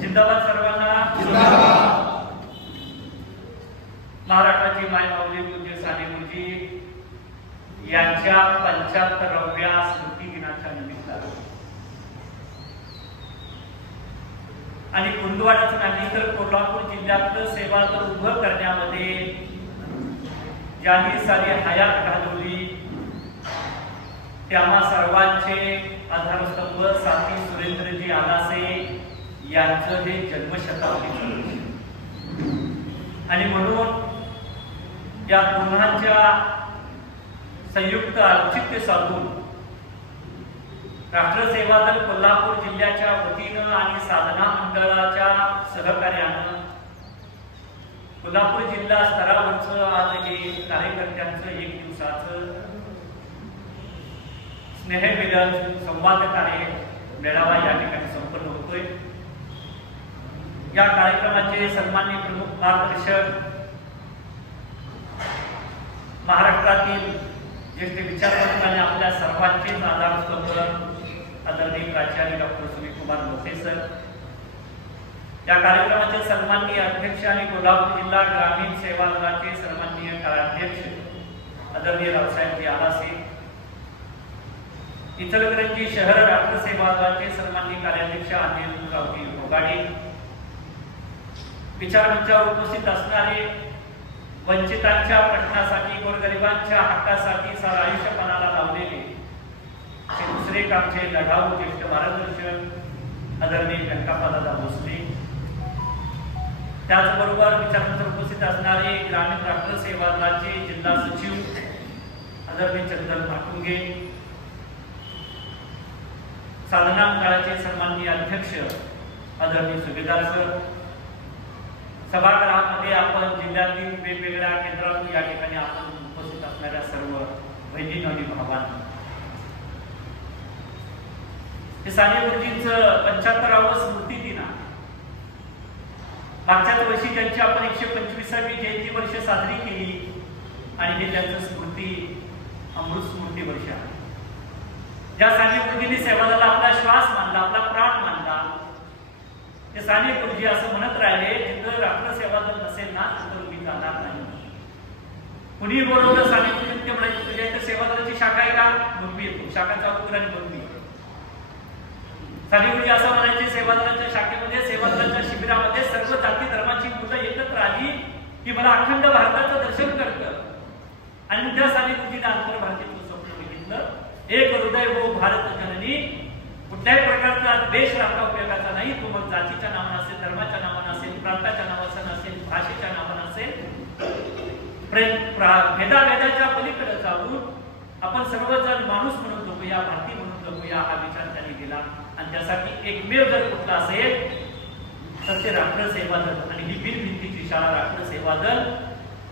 जिंदाबाद सर्वांना जिंदाबाद। महाराष्ट्राची मायमाऊली पूज्य साने गुरुजी यांच्या 75व्या स्मृती दिनाच्या निमित्तानं आणि कुंदवाडाच नाही तर कोल्हापूर जिल्ह्यातलं सेवादल उभं करण्यामध्ये ज्यांनी सारी हयात घालवली त्या सर्वांचे आधारस्तंभ साथी सुरेंद्रजी आलासे यांचं हे जन्मशताब्दी आणि म्हणून या दोघांच्या संयुक्त औचित्य साधून राष्ट्र सेवा दल कोल्हापूर जिल्ह्याच्या वतीनं आणि साधना मंडळाच्या सहकार्यानं कोल्हापूर जिल्हा स्तरावरचं आज हे कार्यकर्त्यांचं एक दिवसाचं स्नेहमिलन संवाद कार्य मेळावा या ठिकाणी संपन्न होतोय। या कार्यक्रमाचे सन्माननीय प्रमुख मार्गदर्शक महाराष्ट्रातील ज्येष्ठ विचारवंत आणि आपल्या सर्वांचेच आधारस्तंभ आदरणीय प्राचार्य डॉक्टर सुनीलकुमार मोते सर, या कार्यक्रमाचे सन्माननीय अध्यक्ष आणि कोल्हापूर जिल्हा ग्रामीण सेवा दलाचे सन्माननीय कार्याध्यक्ष आदरणीय रावसाहेबजी आलासे, इचलकरंजी शहर राष्ट्र सेवा दलाचे सन्माननीय कार्याध्यक्ष अनिल रावजी भोगाडे, विचारमंचावर उपस्थित असणारे वंचितांच्या प्रश्नासाठी गोरगरिबांच्या हक्कासाठी सारा आयुष्य पणाला लावलेले दुसरे कामचे लढाऊ ज्येष्ठ मार्गदर्शक आदरणीय व्यंकटप्पादादा भोसले, त्याचबरोबर विचारमंचावर उपस्थित असणारे ग्रामीण राष्ट्र सेवा दलाचे जिल्हा सचिव आदरणीय चंदन माटुंगे, साधना मंडळाचे सन्माननीय अध्यक्ष आदरणीय सुभेदार सर, सभागृहामध्ये आपण जिल्ह्यातील वेगवेगळ्या केंद्रातून या ठिकाणी आपण उपस्थित असणाऱ्या सर्व बहिणी आणि भावांना, हे साने गुरुजींचं 75वा स्मृती दिन आहे। मागच्याच वर्षी त्यांची आपण 125वी जयंती वर्ष साजरी केली आणि हे त्यांचं स्मृती अमृत स्मृती वर्ष आहे। ज्या साने गुरुजींनी सेवादला आपला श्वास मानला, आपला प्राण मानला, ते साने गुरुजी असं म्हणत राहिले, जिथं राष्ट्र सेवा दल नसेल ना तिथं मी जाणार नाही। कुणी बोलवलं साने गुरुजी ते म्हणाले तुझ्या इथे सेवा दलाची शाखा आहे का? मुलगी येतो, शाखा चालू कर आणि मुलगी। साने गुरुजी असं म्हणायचे, सेवा दलाच्या शाखेमध्ये सेवा दलाच्या शिबिरामध्ये सर्व जाती धर्माची मुलं एकत्र आली की मला अखंड भारताचं दर्शन करतं। आणि त्या साने गुरुजीने आंतर भारतीचं स्वप्न बघितलं, एक हृदय हो भारत जननी, कुठल्याही प्रकारचा द्वेष राखता उपयोगाचा नाही। तो मग जातीच्या नावानं असेल, धर्माच्या नावानं असेल, प्रांताच्या नावानं असेल, भाषेच्या नावानं असेल, भेदाभेदाच्या पलीकडे जाऊन आपण सर्वजण माणूस म्हणून जगूया, भारतीय म्हणून जगूया हा विचार त्यांनी केला। आणि त्यासाठी एकमेव जर कुठला असेल तर ते राष्ट्र सेवा दल आणि ही बिनभिंतीची शाळा राष्ट्र सेवा दल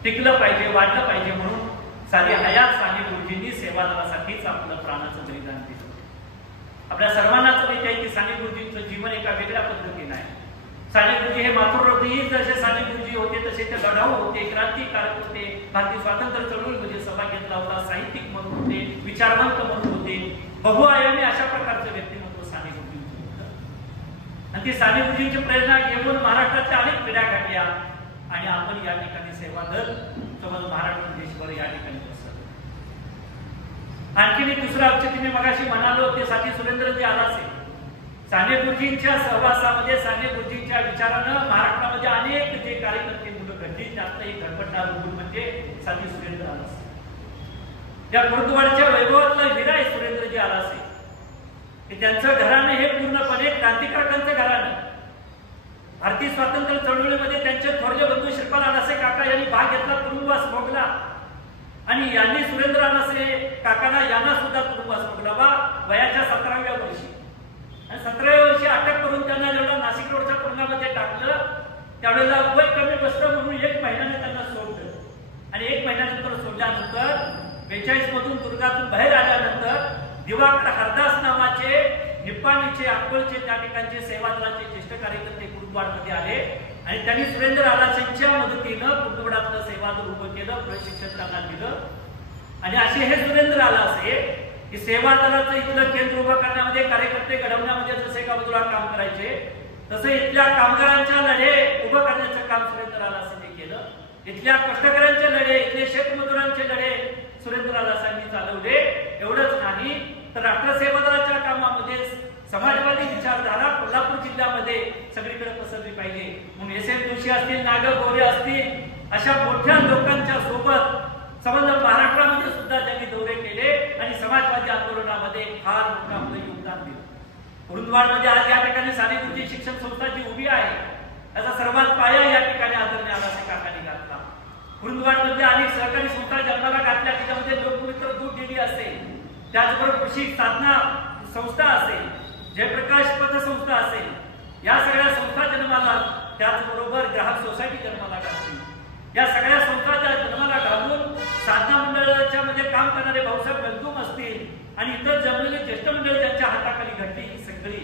टिकलं पाहिजे, वाढलं पाहिजे म्हणून सारी हयात साने गुरुजींनी सेवा दलासाठीच आपलं प्राणाचं बलिदान दिलं। आपल्या सर्वांनाच माहिती आहे की साने गुरुजींचं जीवन एका वेगळ्या पद्धतीने आहे। साने गुरुजी हे मातृहृदयी जसे साने गुरुजी होते तसे ते लढाऊ होते, क्रांतिकारक होते, भारतीय स्वातंत्र्य चळवळीमध्ये सहभाग घेतला होता, साहित्यिक म्हणून होते, विचारवंत म्हणून होते, बहुआयामी अशा प्रकारचं व्यक्तिमत्व साने गुरुजींचं होतं। आणि ती साने गुरुजींची प्रेरणा घेऊन महाराष्ट्राच्या अनेक पिढ्या घडल्या आणि आपण या ठिकाणी सेवा दल समज महाराष्ट्र देशभर या ठिकाणी बसलो। आणखी एक दुसरा औचित्य मी मगाशी म्हणालो ते साथी सुरेंद्रजी आलासे, साने गुरुजींच्या सहवासामध्ये साने गुरुजींच्या विचारानं महाराष्ट्रामध्ये अनेक जे कार्यकर्ते मुलं घडली त्यात एक घडपटणारा गुरु म्हणजे साथी सुरेंद्र आलासे। त्या गुरुद्वाराच्या वैभवातला हिरा आहे सुरेंद्रजी आलासे, की त्यांचं घराणं हे पूर्णपणे क्रांतिकारकांचं घराणं। भारतीय स्वातंत्र्य चळवळीमध्ये त्यांचे थोरले बंधू श्रीपाल आलासे काका यांनी भाग घेतला, तुरुंगवास भोगला आणि यांनी सुरेंद्र आलासे काकांना यांना सुद्धा तुरुंगवास भोगला वयाच्या 17व्या वर्षी। आणि 17व्या वर्षी अटक करून त्यांना जेव्हा नाशिक रोडच्या तुरुंगामध्ये टाकलं त्यावेळेला वय कमी बसलं म्हणून 1 महिन्याने त्यांना सोडलं आणि 1 महिन्यानंतर सोडल्यानंतर 42 मधून तुरुंगातून बाहेर आल्यानंतर दिवाकर हरदास नावाचे निपाणीचे अक्कलचे त्या ठिकाणचे सेवा दलाचे ज्येष्ठ कार्यकर्ते गुरुद्वारमध्ये आले आणि त्यांनी सुरेंद्र आलासेंच्या मदतीनं गुरुद्वारातलं सेवा दल उभं केलं, प्रशिक्षण त्यांना दिलं। आणि असे हे सुरेंद्र आलासे की सेवा दलाचं इथलं केंद्र उभं करण्यामध्ये कार्यकर्ते घडवण्यामध्ये जसे का बाजूला काम करायचे तसं इथल्या कामगारांच्या लढे उभं करण्याचं काम सुरेंद्र आलासांनी केलं. इथल्या कष्टकऱ्यांचे लढे, इथले शेतमजुरांचे लढे सुरेंद्र आलासांनी चालवले. एवढंच नाही तर राष्ट्रसेवा दलाच्या कामामध्ये समाजवादी विचारधारा कोल्हापूर जिल्ह्यामध्ये सगळीकडे पसरली पाहिजे म्हणून एस एम जोशी असतील, नाग गोरे असतील, अशा मोठ्या लोकांच्या सोबत संबंध महाराष्ट्रामध्ये सुद्धा त्यांनी दौरे केले आणि समाजवादी आंदोलनामध्ये फार मोठं आपलं योगदान दिलं. कुरुंदवाडमध्ये आज या ठिकाणी साने गुरुजी शिक्षण संस्था जी उभी आहे त्याचा सर्वात पाया या ठिकाणी आदरणीय आलासे काकांनी घातला. कुरुंदवाडमध्ये अनेक सहकारी संस्था जन्माला घातल्या, त्याच्यामध्ये लोकमित्र दूध डेअरी असेल, त्याचबरोबर कृषी साधना संस्था असेल, जयप्रकाश पतसंस्था असेल, या सगळ्या संस्था जन्माला, त्याचबरोबर ग्राहक सोसायटी जन्माला घातली. या सगळ्या संस्थांच्या जन्माला घालून साधना मंडळाच्या मध्ये काम करणारे भाऊसाहेब गंतुम असतील आणि इतर जमलेले ज्येष्ठ मंडळी ज्यांच्या हाताखाली घडली ही सगळी,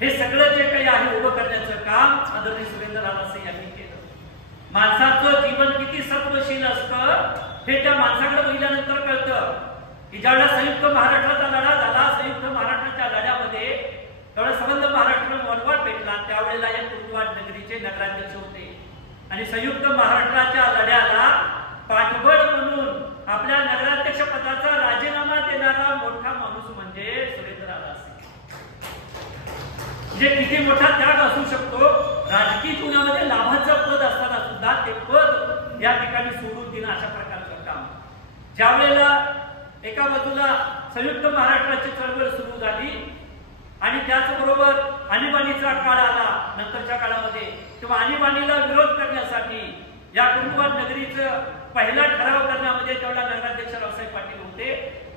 हे सगळं जे काही आहे उभं करण्याचं काम आदरणीय सुरेंद्र आलासे यांनी केलं. माणसाचं जीवन किती सत्वशील असतं हे त्या माणसाकडे बघितल्यानंतर कळतं की ज्यावेळेला संयुक्त महाराष्ट्राचा लढा झाला, संयुक्त महाराष्ट्राच्या लढ्यामध्ये त्यावेळेला संबंध महाराष्ट्र वनवाट पेटला, त्यावेळेला हे कुरुंदवाड नगरीचे नगराध्यक्ष होते आणि संयुक्त महाराष्ट्राच्या लढ्याला पाठबळ म्हणून आपल्या नगराध्यक्ष पदाचा राजीनामा देणारा मोठा माणूस म्हणजे सुरेंद्र आलासे. जे किती मोठा त्याग असू शकतो, राजकीय जीवनामध्ये लाभाचं पद असताना सुद्धा ते पद या ठिकाणी सोडून देणं अशा प्रकारचं काम. ज्या वेळेला एका बाजूला संयुक्त महाराष्ट्राची चळवळ सुरू झाली आणि त्याचबरोबर आणीबाणीचा काळ आला नंतरच्या काळामध्ये, तेव्हा आणीबाणीला विरोध करण्यासाठी या कुरुंदवाड नगरीचं पहिला ठराव करण्यामध्ये तेवढा नगराध्यक्ष रावसाहेब पाटील होते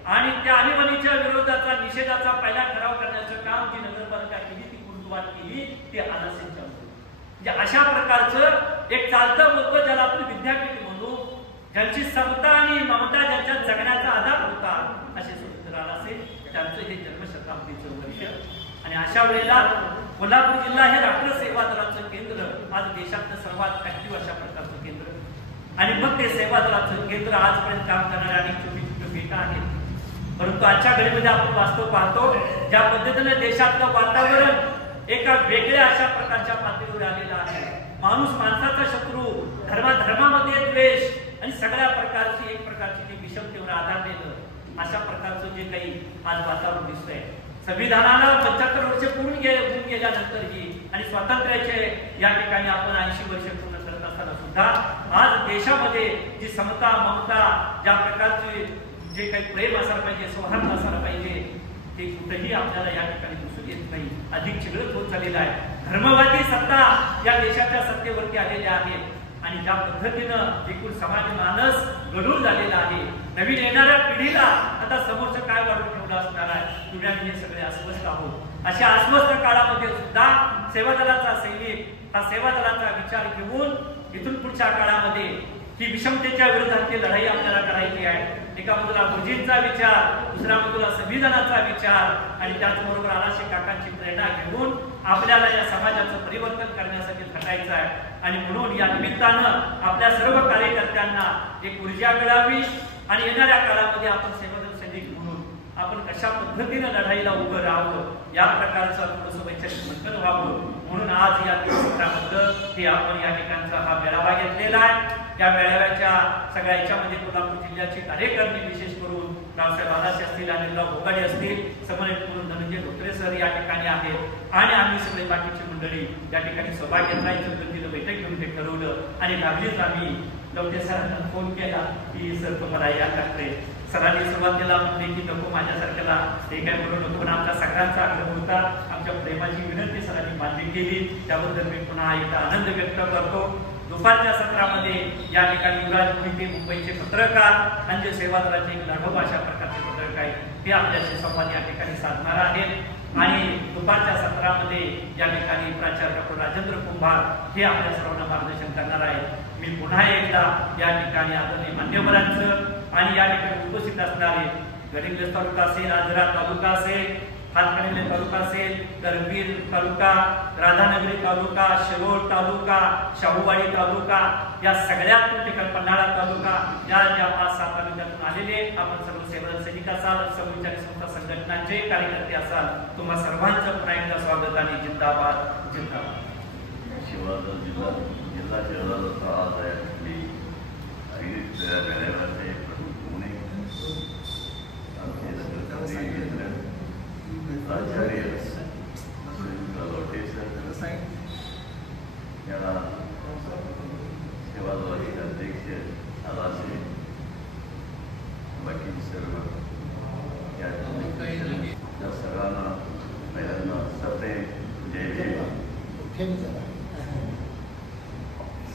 आणि त्या आणीबाणीच्या विरोधाचा निषेधाचा पहिला ठराव करण्याचं काम जी नगरपालिका केली ती कुरुंदवाड केली, ते आलासेंच्या म्हणजे अशा प्रकारचं एक चालतं महत्व ज्याला आपण विद्यापीठ म्हणू, ज्यांची समता आणि ममता ज्यांच्या जगण्याचा आधार होता असे सुरेंद्र आलासे, त्यांचं हे जन्मशताब्दीचं वर्ष. आणि अशा वेळेला कोल्हापूर जिल्हा हे राष्ट्र सेवा दलाचं केंद्र, आज देशातलं सर्वात ऍक्टिव्ह अशा प्रकारचं केंद्र आणि मग ते सेवा दलाचं केंद्र आजपर्यंत काम करणारे अनेक छोटी छोटी बेटा आहेत. परंतु आजच्या घडीमध्ये आपण वास्तव पाहतो ज्या पद्धतीने देशातलं वातावरण एका वेगळ्या अशा प्रकारच्या पातळीवर आलेलं आहे. माणूस माणसाचा शत्रू, धर्मामध्ये द्वेष आणि सगळ्या प्रकारची एक प्रकारची जी विषमतेवर आधारलेलं अशा प्रकारचं जे काही आज वातावरण दिसतंय. संविधानाला 75 वर्ष पूर्ण होऊन गेल्यानंतरही आणि स्वातंत्र्याचे या ठिकाणी आपण 80 वर्ष पूर्ण करत असताना सुद्धा आज देशामध्ये जी समता ममता, ज्या प्रकारचे जे काही प्रेम असायला पाहिजे, सौहार्द असायला पाहिजे, ते कुठेही आपल्याला या ठिकाणी दिसून येत नाही. अधिक चिघळत होत चाललेला आहे. धर्मवादी सत्ता या देशाच्या सत्तेवरती आलेल्या आहेत आणि ज्या पद्धतीनं एकूण समाज मानस गढूळ झालेला आहे, नवीन येणाऱ्या पिढीला आता समोरचं काय वाढून ठेवलं असणार आहे, तुम्ही हे सगळे अस्वस्थ आहोत. अशा अस्वस्थ काळामध्ये सुद्धा सेवा दलाचा सैनिक हा सेवा दलाचा विचार घेऊन इथून पुढच्या काळामध्ये ही विषमतेच्या विरोधातली लढाई आपल्याला करायची आहे. एका बाजूला गुरुजींचा विचार, दुसऱ्या बाजूला संविधानाचा विचार आणि त्याचबरोबर आलासे काकांची प्रेरणा घेऊन आपल्याला या समाजाचं परिवर्तन करण्यासाठी झटायचं आहे. आणि म्हणून या निमित्तानं आपल्या सर्व कार्यकर्त्यांना एक ऊर्जा मिळावी आणि येणाऱ्या काळामध्ये आपण सेवादल सैनिक म्हणून आपण कशा पद्धतीने लढाईला उभं राहावं या प्रकारचं थोडंसं वैचारिक मंथन व्हावं म्हणून आज या दिवसामध्ये हे आपण या ठिकाणचा हा मेळावा घेतलेला आहे. या मेळाव्याच्या सगळ्या याच्यामध्ये कोल्हापूर जिल्ह्याचे कार्यकर्ते विशेष करून रावसाहेब आलासे असतील, अनिलराव भोगाडे असतील, समन्वयक म्हणून धनंजय धोत्रे सर या ठिकाणी आहेत आणि आम्ही सगळे बाकीची मंडळी या ठिकाणी सहभाग घेतला. पद्धतीनं बैठक घेऊन ते ठरवलं आणि लागलीच आम्ही लवटे सरांना फोन केला की सर तुम्हाला या लागते. सरांनी सुरुवातीला म्हणले की नको माझ्यासारख्याला ते काय बोलू नको, पण आमचा सगळ्यांचा आग्रह होता. आमच्या प्रेमाची विनंती सरांनी मान्य केली, त्याबद्दल मी पुन्हा एकदा आनंद व्यक्त करतो. दुपारच्या सत्रामध्ये या ठिकाणी युवराज मोहिते मुंबईचे पत्रकार आणि जे सेवा दलाचे एक लाढव अशा प्रकारचे पत्रकार आहेत ते आपल्याशी संवाद या ठिकाणी साधणार आहेत आणि दुपारच्या सत्रामध्ये या ठिकाणी प्राचार्य डॉक्टर राजेंद्र कुंभार हे आपल्या सर्वांना मार्गदर्शन करणार आहेत. मी पुन्हा एकदा या ठिकाणी आदरणीय मान्यवरांचं आणि या ठिकाणी उपस्थित असणारे गडिंग्लज तालुका असेल, आजरा तालुका असेल, हातकणंगले तालुका असेल, करवीर तालुका, राधानगरी तालुका, शिरोळ तालुका, शाहूवाडी तालुका या सगळ्यातून ठिकाण पन्हाळा तालुका या ज्या 5-7 तालुक्यातून आलेले आपण सर्व सेवा सैनिक असाल, समविचारी संस्था संघटनांचे कार्यकर्ते असाल, तुम्हा सर्वांचं पुन्हा एकदा स्वागत आणि जिंदाबाद जिंदाबाद. शिवाजी जिल्हा शहराचा आज आहे आपली आयोजित मेळाव्याचे प्रमुख होणे आमचे आचार्य लोटे सर याला सेवादलाचे अध्यक्ष आलासे बाकी सर्व या सर्वांना पहिल्यांदा सत्य जय जय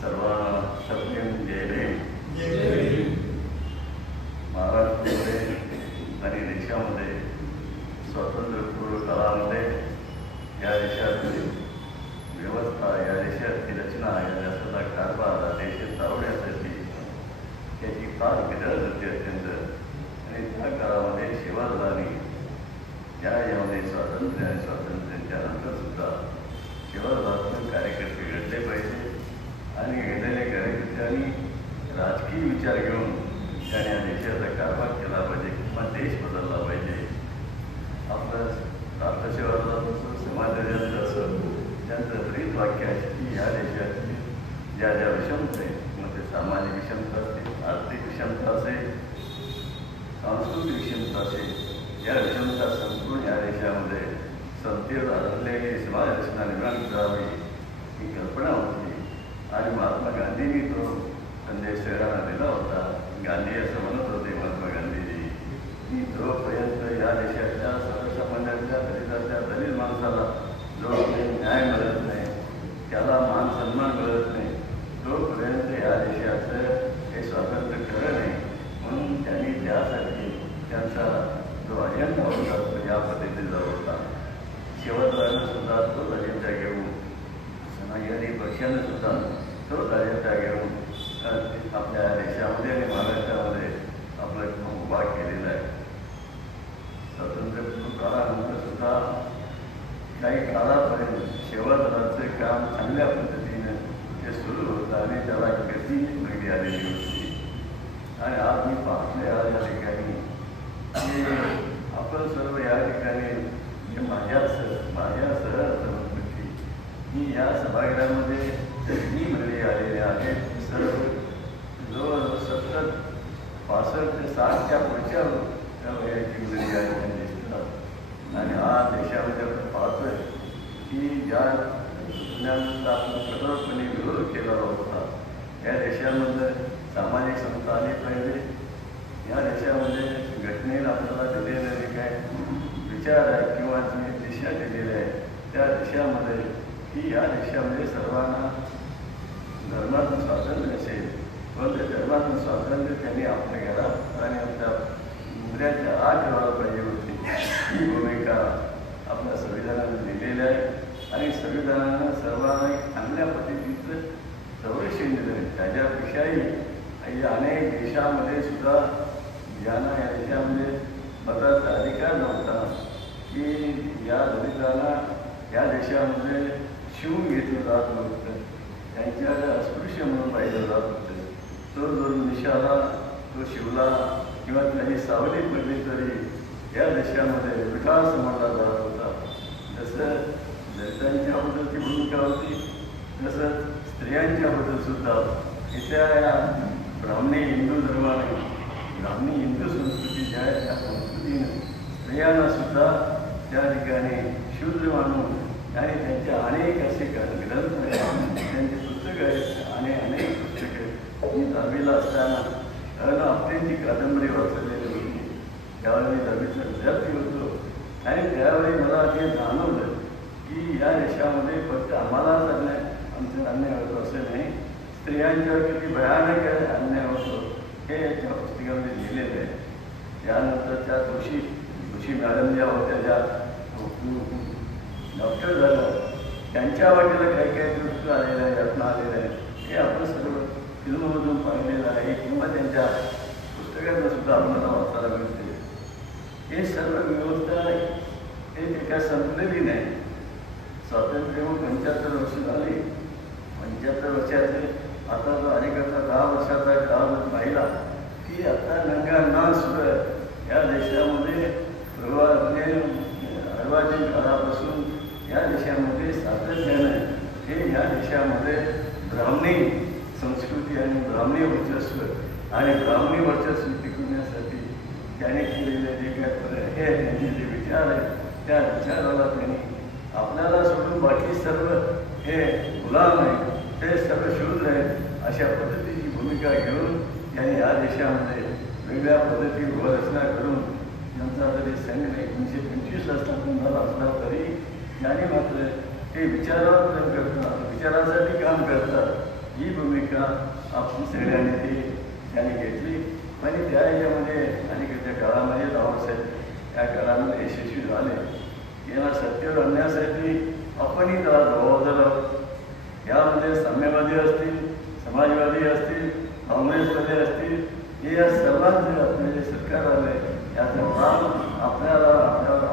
सर्वांना सत्यम जय जय. महाराष्ट्रामध्ये आणि देशामध्ये स्वातंत्र्यपूर्व काळामध्ये या देशातली व्यवस्था, या देशातली रचना, या देशाचा कारभार देश चालवण्यासाठी त्याची फार गरज होती अत्यंत. आणि त्या काळामध्ये शिवाजी यामध्ये स्वातंत्र्य आणि स्वातंत्र्याच्या नंतर सुद्धा शिवाजी कार्यकर्ते घडले पाहिजे आणि घडलेल्या कार्यकर्त्यांनी राजकीय विचार घेऊन त्याने या देशाचा कारभार केला पाहिजे किंवा देश बदलला पाहिजे. आपलं राष्ट्रसेवाचं असं समाजाचं असं त्यांचं ब्रीद वाक्य आहे की या देशातली ज्या ज्या विषमता आहेत, मग ते सामाजिक विषमता असेल, आर्थिक विषमता असेल, सांस्कृतिक विषमता असेल, या विषमता संपूर्ण या देशामध्ये संपत्तीवर आढळलेली समाज रचना निर्माण करावी ही कल्पना होती. आणि महात्मा गांधींनी तो संदेश सगळ्यांना दिला होता. गांधी असं म्हणत होते, महात्मा गांधीजी, की जोपर्यंत या देशाच्या सर्वसामान्यांच्या दलिताच्या दलित माणसाला जोपर्यंत न्याय मिळत नाही, त्याला मान सन्मान मिळत नाही, तोपर्यंत या देशाचं हे स्वातंत्र्य खरं नाही. म्हणून त्यांनी त्यासाठी त्यांचा जो अजेंडा होता तो या पद्धतीचा होता. शिवाजीरावांना सुद्धा तोच अजेंडा घेऊन, समाजवादी पक्षाने सुद्धा तोच अजेंडा घेऊन आपल्या देशामध्ये आणि महाराष्ट्रामध्ये आपलं उभा केलेला आहे. स्वातंत्र्यपूर्व काळानंतर सुद्धा काही काळापर्यंत शिवाजीरावांचं काम चांगल्या पद्धतीने ते सुरू होतं आणि त्याला गती वेगळी आलेली होती. आणि आज मी पाहतोय आज या ठिकाणी की आपण सर्व या ठिकाणी माझ्यासह म्हणतो की या सभागृहामध्ये मी मंडळी आलेले आहेत. सर्व जवळजवळ 70-65 ते 60च्या पुढच्या वयाची मंडळी आलेली दिसतात. आणि आज देशामध्ये आपण पाहतोय की ज्या ज्ञानाचा आपण कठोरपणे विरोध केला होता, या देशामध्ये सामाजिक संस्था आली पाहिजे. या देशामध्ये घटनेला आपल्याला दिलेलं जे काय विचार आहे किंवा जी दिशा दिलेली आहे त्या दिशामध्ये की या देशामध्ये सर्वांना धर्मातून स्वातंत्र्य असेल, पण त्या धर्मातून स्वातंत्र्य त्यांनी आपल्या घरात आणि आपल्या मुद्र्याच्या आत ठेवायला पाहिजे होती. ही भूमिका आपल्या संविधानाने दिलेली आहे आणि संविधानानं सर्वांना एक चांगल्या पद्धतीचं संरक्षण दिलं आहे. त्याच्यापेक्षाही अनेक देशामध्ये सुद्धा ज्यांना या देशामध्ये मताचा अधिकार नव्हता की या दलितांना या देशामध्ये शिवून घेतलं जात नव्हतं, त्यांच्याकडे अस्पृश्य म्हणून पाहिलं जात होतं. तो जो निशाला तो शिवला किंवा त्याची सावली पडली तरी या देशामध्ये विकास मानला जात होता. जसं दलितांच्याबद्दलची भूमिका होती तसंच स्त्रियांच्याबद्दल सुद्धा इथल्या या ब्राह्मणी हिंदू धर्माने, ब्राह्मणी हिंदू संस्कृती ज्या आहे त्या संस्कृतीने स्त्रियांना सुद्धा त्या ठिकाणी शूद्र मानून आणि त्यांचे अनेक असे ग्रंथ आहेत, त्यांची पुस्तकं आहेत आणि अनेक पुस्तकं. मी 10वीला असताना आपल्याची कादंबरी वाचलेली होती. त्यावेळी मी 10वीचा विद्यार्थी होतो आणि त्यावेळी मला हे जाणवलं की या देशामध्ये फक्त आम्हालाच आमचं अन्याय होतो असं नाही, स्त्रियांच्यावर किती भयानक अन्याय होतो हे याच्या पुस्तकामध्ये लिहिलेलं आहे. त्यानंतर त्या जोशी मॅडम ज्या होत्या, ज्या डॉक्टर झालं, त्यांच्या वाटेला काही काही दृष्टी आलेल्या आहे, यातनं आलेल्या आहे, हे आपण सर्व फिल्ममधून पाहिलेलं आहे किंवा त्यांच्या पुस्तकातून सुद्धा आपल्याला वाचायला मिळते. हे सर्व व्यवस्था हे काय संपलेली नाही. स्वातंत्र्य 75 वर्ष झाली. 75 वर्षाचे आता जो अलीकडचा 10 वर्षाचा काळ पाहिला की आता नंगा सुरू या देशामध्ये अर्वाचीन काळापासून या देशामध्ये सातत्यानं हे या देशामध्ये ब्राह्मणी संस्कृती आणि ब्राह्मणी वर्चस्व आणि ब्राह्मणी वर्चस्व टिकवण्यासाठी त्याने केलेले जे काय हे त्यांचे जे विचार आहेत त्या विचाराला त्यांनी आपल्याला सोडून बाकी सर्व हे गुलाम आहेत ते सर्व शूद्र आहेत अशा पद्धतीची भूमिका घेऊन त्यांनी या देशामध्ये वेगळ्या पद्धती रचना करून त्यांचा जरी संघ 1925ला स्थापन झाला असला तरी त्याने मात्र ते विचारावर काम करतात विचारासाठी काम करतात ही भूमिका आपण सगळ्यांनी ती त्याने घेतली आणि त्या याच्यामध्ये अलीकडच्या काळामध्ये रावसाहेब त्या काळामध्ये यशस्वी झाले यांना सत्तेवर आणण्यासाठी आपणही त्याला जबाबदार आहोत यामध्ये साम्यवादी असतील समाजवादी असतील काँग्रेसवादी असतील हे या सर्वांचे आपले जे सरकार आले याचा भाग आपल्याला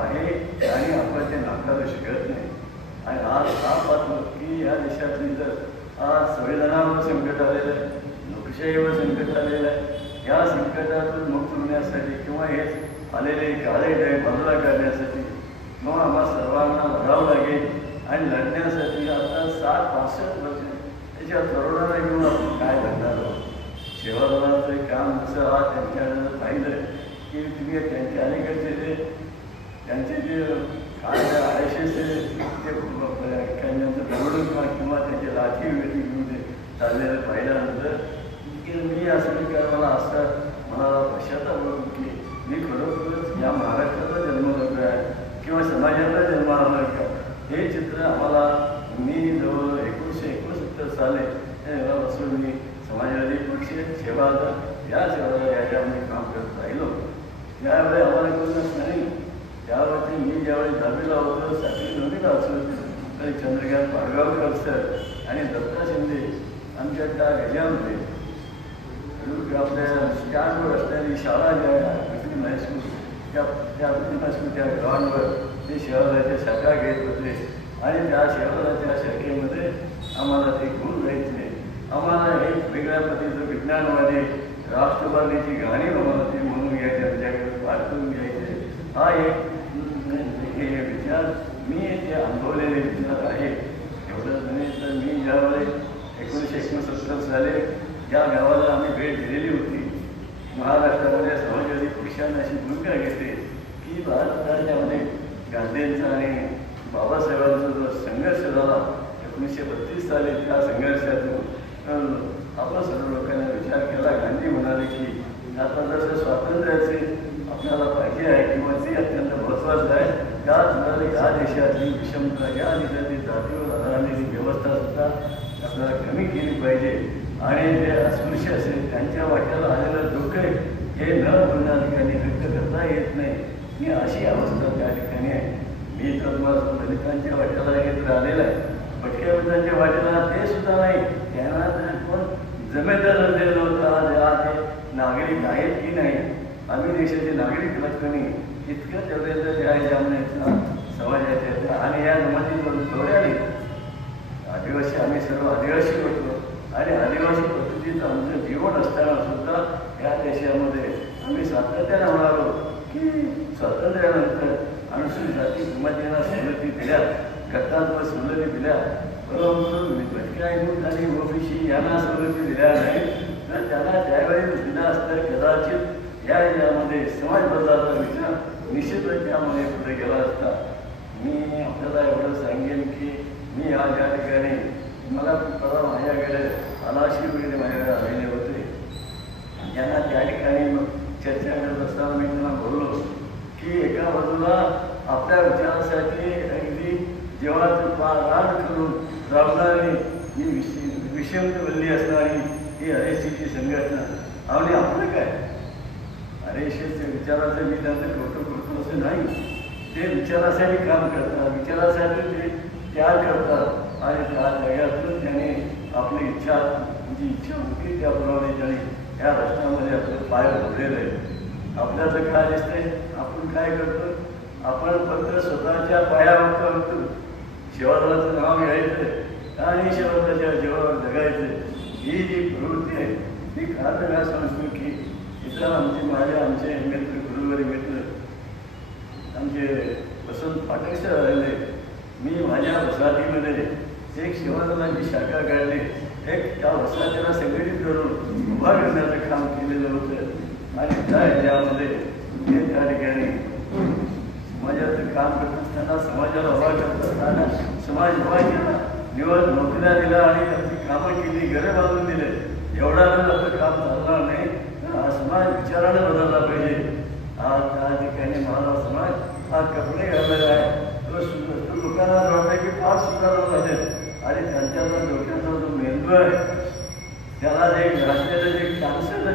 आहे आणि आपण ते नाकारू शकत नाही आणि आज हा पाहतो की या देशातली जर आज संविधानावर संकट आलेलं आहे लोकशाहीवर संकट आलेलं आहे या संकटातून मुक्त होण्यासाठी किंवा हेच आलेले काळे डे बाजूला काढण्यासाठी किंवा आम्हा सर्वांना लढावं लागेल आणि लढण्यासाठी आता 60-65 वर्ष त्याच्या तरुणांना घेऊन आपण काय लढणार आहोत सेवादलाचं काम जसं हा त्यांच्याकडे पाहिलं की तुम्ही त्यांच्या अलीकडचे जे त्यांचे जे काय RSS ते त्यांचं दगडून किंवा त्यांचे लाठी वेळी घेऊन ते चाललेलं पाहिल्यानंतर की मी असं काय मला पश्चाताप होतो की मी खरोखरच या महाराष्ट्राचा जन्म झाला आहे किंवा समाजाचा जन्म आला का हे चित्र आम्हाला मी जवळ 1969 साली बसून मी समाजवादी पक्ष सेवादा या सेवादा याच्यामध्ये काम करत राहिलो त्यावेळी आम्हाला करूनच नाही त्यावरती मी ज्यावेळी 10वीला होतो 7वी 9वीला असो तरी चंद्रकांत पाडगावकर सर आणि दत्ता शिंदे आमच्या त्या गजामध्ये आपल्या स्टँडवर असणारी शाळा ज्या मुस्लिम हायस्कूल त्या मुस्लिम हायस्कूल त्या ग्राउंडवर ते शहराच्या शाखा घेत होते आणि त्या शहराच्या शाखेमध्ये आम्हाला ते गुण द्यायचे आम्हाला एक वेगळ्या पद्धतीचं विज्ञानवादी राष्ट्रवादीची गाणी आम्हाला ते म्हणून घ्यायचे त्यांच्याकडे पाठ करून घ्यायचे हा एक हे विचार मी ते अनुभवलेले विचार आहे एवढंच नाही तर मी ज्यावेळी 1969 साली ज्या गावाला आम्ही भेट दिलेली होती महाराष्ट्रामध्ये समाजवादी पक्षाने अशी भूमिका घेते की भारताच्यामध्ये गांधींचा आणि बाबासाहेबांचा जो संघर्ष झाला 1932 साली त्या संघर्षातून आपण सर्व लोकांना विचार केला गांधी म्हणाले की आता जसं स्वातंत्र्याचे आपल्याला पाहिजे आहे किंवा ते अत्यंत महत्त्वाचं आहे त्याचप्रमाणे या देशातली विषमता या देशातली जातीवर आधारलेली व्यवस्था सुद्धा आपल्याला कमी केली पाहिजे आणि जे अस्पृश्य असेल त्यांच्या वाट्याला आलेलं दुःख हे न बोलण्या ठिकाणी व्यक्त करता येत नाही ही अशी अवस्था त्या ठिकाणी आहे मी तर तुम्हाला दलितांच्या वाट्याला येत राहिलेलं आहे भटक्या वृद्धांच्या वाट्याला ते सुद्धा नाही त्यांना कोण जमेदार दिलेलं होतं आज ते नागरिक आहेत की नाही आम्ही देशाचे नागरिक लक्षणी इतकं तेवढं त्या ह्याच्यामध्ये समाजाच्या आणि या जमातीमधून थोड्याने आदिवासी आम्ही सर्व आदिवासी होतो आणि आदिवासी पद्धतीचं आमचं जीवन असताना सुद्धा या देशामध्ये आम्ही सातत्याने म्हणालो की स्वातंत्र्यानंतर अनुसूचित जाती जमातींना सवलती दिल्या घटनात्मक सवलती दिल्या परंतु भटक्या आणि ओबीसी यांना सवलती दिल्या नाही तर त्यांना त्यावेळी दिला असता कदाचित या यामध्ये समाज बदलाचा विचार निश्चितच त्यामध्ये पुढे गेला असता मी आपल्याला एवढं सांगेन की मी आज या ठिकाणी मला परवा माझ्याकडे आलाशी वगैरे माझ्याकडे आलेले होते त्यांना त्या ठिकाणी मग चर्चा करत असताना मी त्यांना बोललो की एका बाजूला आपल्या विचारासाठी अगदी जेव्हा राग करून राबणारी ही विषमवल्ली असणारी ही RSSची संघटना आणि आपलं काय RSSच्या विचाराचं मी त्यांचं कौतुक करतो असं नाही ते विचारासाठी काम करतात विचारासाठी ते त्याग करतात आणि त्या जगातून त्याने आपली इच्छा जी इच्छा होती त्याप्रमाणे त्याने या राष्ट्रामध्ये आपलं पाय रोवलेलं आहे आपल्याचं काय दिसतंय आपण काय करतो आपण फक्त स्वतःच्या पायावर करतो शिवादलाचं नाव घ्यायचं आणि शिवादलाच्या जीवावर जगायचं ही जी प्रवृत्ती आहे ती का तर काय सांगतो की इतर आमचे मित्र गुरुवारी मित्र आमचे वसंत पाठक सर आलेले मी माझ्या वसाहतीमध्ये एक सेवादलाची शाखा काढली एक त्या वसाहतीला संघटित करून उभा करण्याचं काम केलेलं होतं आणि त्या ह्याच्यामध्ये ते त्या ठिकाणी समाजाचं काम करत असताना समाजाला उभा करत असताना समाज उभा केला निवड नोकऱ्या दिला आणि त्यांची कामं केली घरं बांधून दिले एवढा वेळ आपलं काम चालणार नाही तर हा समाज विचाराने बदलला पाहिजे हा त्या ठिकाणी माझा समाज हा कपडे घाललेला आहे तो लोकांना वाटतं की फार सुधारणा झाले आणि त्यांच्या जो डोक्याचा जो मेंदू आहे त्याला जे घासलेलं जे कॅन्सर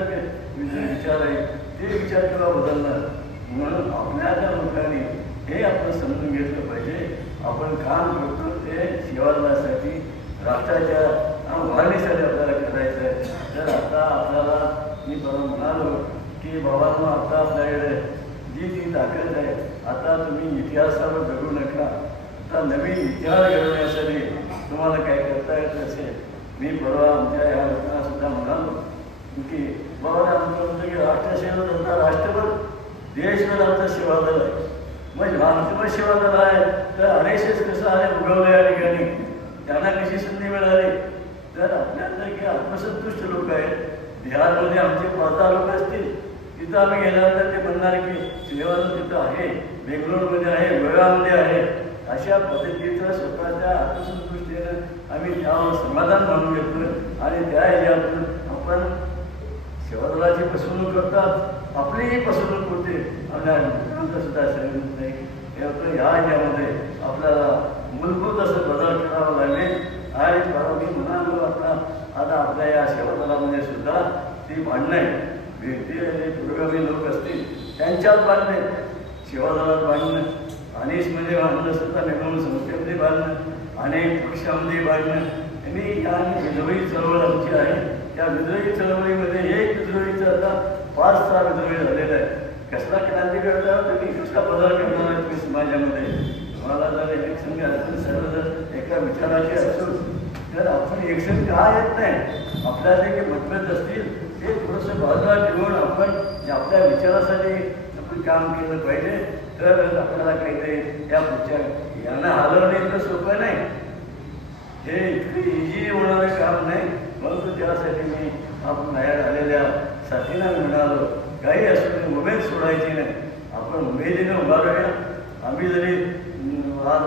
विचार आहे ते विचार केला बदलणार म्हणून आपल्या त्या लोकांनी हे आपण समजून घेतलं पाहिजे आपण काम करतो ते सेवासाठी राष्ट्राच्या उभारणीसाठी आपल्याला करायचं आहे तर आता आपल्याला मी परवा म्हणालो की बाबांनो आता आपल्याकडे जी ती ताकद आहे आता तुम्ही इतिहासावर जगू नका आता नवीन इतिहास घडवण्यासाठी तुम्हाला काय करता येत असेल मी परवा आमच्या या लोकांना सुद्धा म्हणालो की बाबा आमचं म्हणतो की राष्ट्रसेवा धंदा राष्ट्रभर देशभर आमचा सेवा दल आहे म्हणजे भारतीय सेवा दल आहे तर RSS कसं आहे उगवलं या ठिकाणी त्यांना कशी संधी मिळाली तर आपल्यासारखे आत्मसंतुष्ट लोक आहेत बिहारमध्ये आमचे 5 लोक असतील तिथं आम्ही गेल्यानंतर ते म्हणणार की सेवा दल तिथं आहे बेंगलोरमध्ये आहे गोव्यामध्ये आहे अशा पद्धतीचं स्वतःच्या आत्मसंतुष्टीनं आम्ही त्यावर समाधान मानून घेतो आणि त्या ह्याच्यातून आपण सेवादलाची फसवणूक करतात आपलीही फसवणूक होते आपल्या सुद्धा समजत नाही ह्या ह्याच्यामध्ये आपल्याला मूलभूत असं बदल करावा लागेल आणि मी म्हणालो आता आपल्या या सेवादलामध्ये सुद्धा ती भांडणं आहे जे पुरोगामी लोक असतील त्यांच्यात भांडणे सेवादलात भांडणं अनेकमध्ये भांडणं सुद्धा निगम संस्थेमध्ये भांडणं अनेक पक्षामध्ये भांडणं आणि या विद्रोही चळवळ आमची आहे त्या विद्रोही चळवळीमध्ये एक विद्रोहीचं आता 5-6 विद्रोही झालेलं आहे कसला क्रांती करता तुम्ही कसला बदल करणार आहे तुम्ही समाजामध्ये तुम्हाला जर एक संघ आपण सर्व जर एका विचाराचे असू तर आपण एकसंघ का येत नाही आपल्या जे मतभेद असतील ते थोडंसं बाजूला ठेवून आपण आपल्या विचारासाठी आपण काम केलं पाहिजे तर आपल्याला काहीतरी या पुढच्या यांना हलवणे इतकं सोपं नाही हे इतकं इझी होणारं काम नाही परंतु त्यासाठी मी आपण बाहेर आलेल्या साथीला म्हणालो काही असू तरी उमेद सोडायची नाही आपण उमेदीनं उभा राहूया आम्ही जरी आज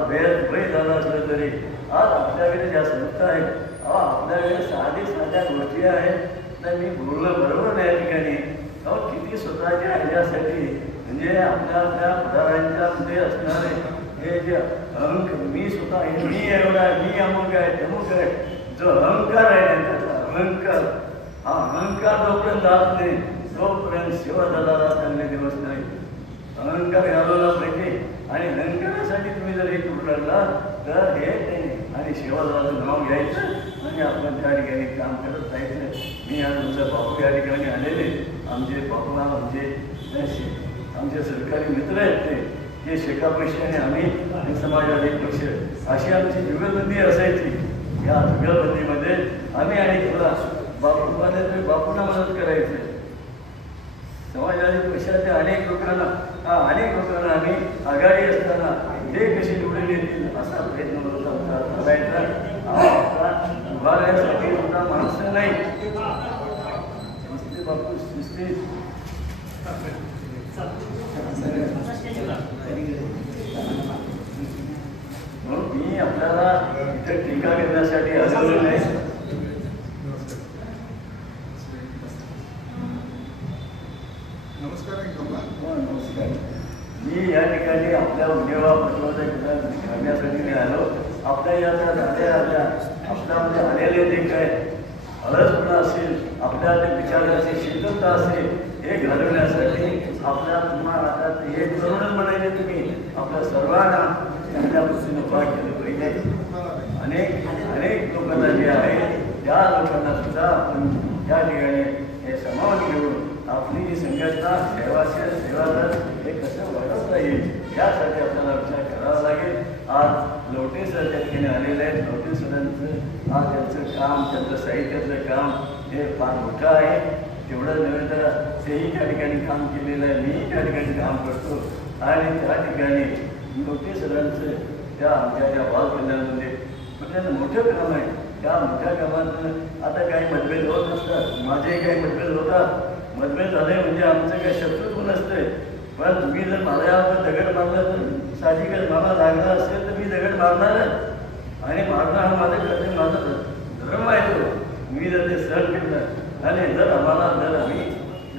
वय झालं असलं तरी आज आपल्याकडे ज्या संस्था आहेत आपल्याकडे साध्या गोष्टी आहेत तर मी बोलणं बरोबर नाही या ठिकाणी किती स्वतःच्या ह्याच्यासाठी म्हणजे आपल्या पुढाऱ्यांच्यामध्ये असणारे हे जे मी स्वतः मी एवढा मी अमुक आहे तमुक आहे जो अहंकार आहे त्याचा अहंकार हा अहंकार जोपर्यंत जात नाही तोपर्यंत सेवादलाला चांगले दिवस नाही अहंकार घालवला पाहिजे आणि अहंकारासाठी तुम्ही जर हे करू लागला तर हे नाही आणि सेवादलाचं नाव घ्यायचं आणि आपण त्या ठिकाणी काम करत जायचं मी आज तुमचा बापू या ठिकाणी आलेले आमचे बापूला आमचे सरकारी मित्र आहेत ते शेकापक्षी आणि आम्ही समाजवादी पक्ष अशी आमची जुगलबंदी असायची या जुगलबंदीमध्ये आम्ही आणि तुला बापूंना मदत करायचं समाजवादी पक्षाच्या अनेक लोकांना आम्ही आघाडी असताना हे कशी निवडून येतील असा प्रयत्न करायचा उभारण्यासाठी सुद्धा माणसं नाही बापू म्हणून मी आपल्याला इथे टीका करण्यासाठी आलेलो नाही नमस्कार मी या ठिकाणी आपल्या उद्योगा करण्यासाठी मी आलो आपल्या या झाल्या आपल्यामध्ये आलेले जे काय अलसपणा असेल आपल्या विचाराची शीतलता असेल हे घालवण्यासाठी आपल्या तुम्हाला आता हे तरुण म्हणायचे तुम्ही आपल्या सर्वांना चांगल्या पद्धतीने उभा केलं पाहिजे अनेक लोकांना जे आहे त्या लोकांना सुद्धा आपण त्या ठिकाणी हे सामावून घेऊन आपली जी संघटना सेवादल हे कसं वाढवता येईल यासाठी आपल्याला विचार करावा लागेल आज लवटे सर त्या ठिकाणी आलेले आहेत लवटे सरांचं आज त्यांचं काम, त्यांचं साहित्याचं काम हे फार मोठं आहे. तेवढं नव्हे तर तेही त्या ठिकाणी काम केलेलं आहे, मीही त्या ठिकाणी काम करतो. आणि त्या ठिकाणी मोठे सरांचं त्या आमच्या त्या बालकल्याणमध्ये म्हणजे मोठं काम आहे. त्या मोठ्या कामात आता काही मतभेद होत असतात, माझेही काही मतभेद होतात. मतभेद झाले म्हणजे आमचं काही शत्रुत्व नसतंय. पण तुम्ही जर माझ्यावर दगड मारला तर साहजिकच मला लागला असेल तर मी दगड मारणारच आणि मारणं हा माझं कर्तव्य, माझा धर्म आहे तो. मी जर ते सहन केलं आणि जर आम्ही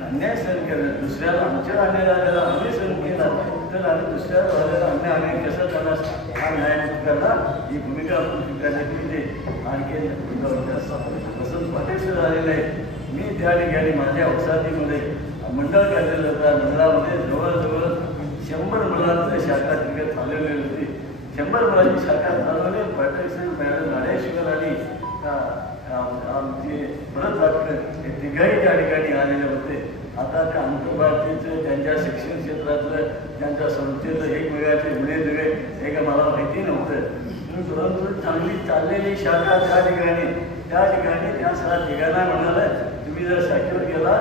अन्याय सहन केला, दुसऱ्याला आमच्या अन्याय झालेला आम्ही सहन केला तर आम्ही दुसऱ्याला झालेला अन्याय आम्ही कसं करणार, हा न्याय करणार, ही भूमिका आपण स्वीकारण्याची पाहिजे. आणखी वसंत पाटेश्वर झालेलं आहे. मी त्या ठिकाणी माझ्या वसाहतीमध्ये मंडळ काढलेलं होता. मंडळामध्ये जवळजवळ 100 मुलांचं शाखा तिकडे चालवलेली होती. 100 मुलांची शाखा चालवली. पाटेश्वर मॅडम नाडेश्वर आणि आमचे भरत वाटकर हे तिघाही त्या ठिकाणी आलेले होते. आता त्या आंतरभारतीचं त्यांच्या शिक्षण क्षेत्रातलं त्यांच्या संस्थेचं एकमेकाचे वेगळे हे का मला माहिती नव्हतं. परंतु चांगली चाललेली शाखा त्या ठिकाणी त्या 6 ठिकाणा म्हणाला तुम्ही जर शाखेवर गेला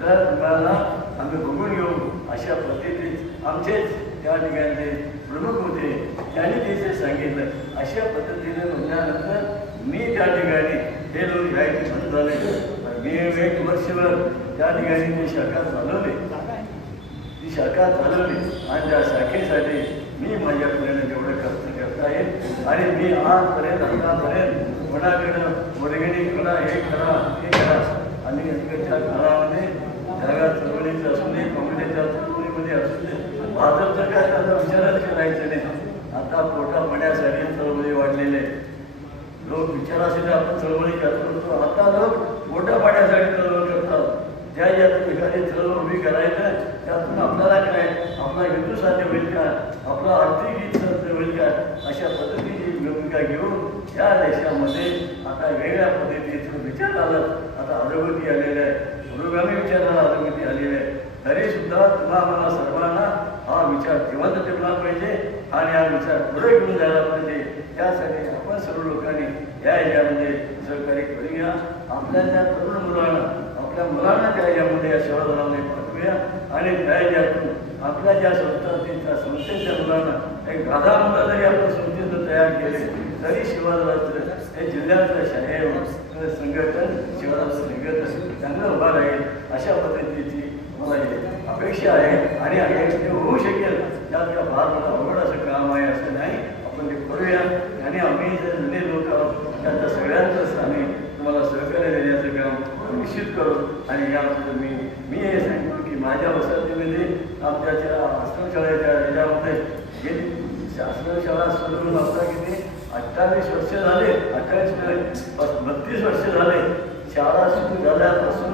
तर तुम्हाला आम्ही बघून घेऊ. अशा पद्धतीत आमचेच त्या ठिकाणचे प्रमुख होते, त्यांनी तिथे सांगितलं. अशा पद्धतीने म्हणल्यानंतर मी त्या ठिकाणी हे लोक घ्यायचे बंद झाले. मी 1 वर्षभर त्या ठिकाणी ती शाखा चालवली आणि त्या शाखेसाठी मी माझ्यापर्यंत जेवढं खर्च करता येईल आणि मी आतापर्यंत कोणाकडं वर्गणी करा, हे करा आणि त्या काळामध्ये जागा चळवळीचं असू दे, काँग्रेसच्या चळवळीमध्ये असू दे, भाजपचं काय त्याचा विचारच करायचं नाही. आता पोटा पाण्यासाठी चळवळी वाढलेले लोक विचारासाठी आपण चळवळी करतो. आता लोक पोटा पाण्यासाठी चळवळ करतात. ज्या एखादी चळवळ उभी करायचं त्यातून आपल्याला काय आपला हेतू साध्य होईल का, आपला आर्थिक हित साध्य होईल का, अशा पद्धतीची भूमिका घेऊन या देशामध्ये आता वेगळ्या पद्धतीचं विचार आला. आता अधोगती आलेलं आहे, पुरोगामी विचाराला अधोगती आलेली आहे. तरी सुद्धा तुम्हाला सर्वांना हा विचार जिवंत ठेवला पाहिजे आणि हा विचार पुढे घेऊन जायला पाहिजे. त्यासाठी आपण सर्व लोकांनी या ह्याच्यामध्ये सहकार्य करूया. आपल्या त्या तरुण मुलांना त्या यामध्ये या सेवादलामध्ये पाठवूया आणि त्या यातून आपल्या ज्या संस्थेच्या मुलांना एक 10 मुलं जरी आपण संस्थेचं तयार केले तरी सेवादलाचं हे जिल्ह्याचं शालेय संघटन सेवादल संघटन चांगलं उभा राहील. अशा पद्धतीची मला अपेक्षा आहे आणि ते होऊ शकेल. त्यात का फार मला अवघड असं काम आहे असं नाही, आपण ते करूया. आणि आम्ही जर जुने लोक आहोत त्यांच्या सगळ्यांचंच आम्ही तुम्हाला सहकार्य देण्याचं काम निश्चित करू. आणि याबद्दल मी हे सांगतो की माझ्या वसाहतीमध्ये आमच्या आश्रमशाळेच्या ह्याच्यामध्ये गेली आश्रमशाळा सुरू करून आता किती 28 वर्ष झाले, 32 वर्ष झाले. शाळा सुरू झाल्यापासून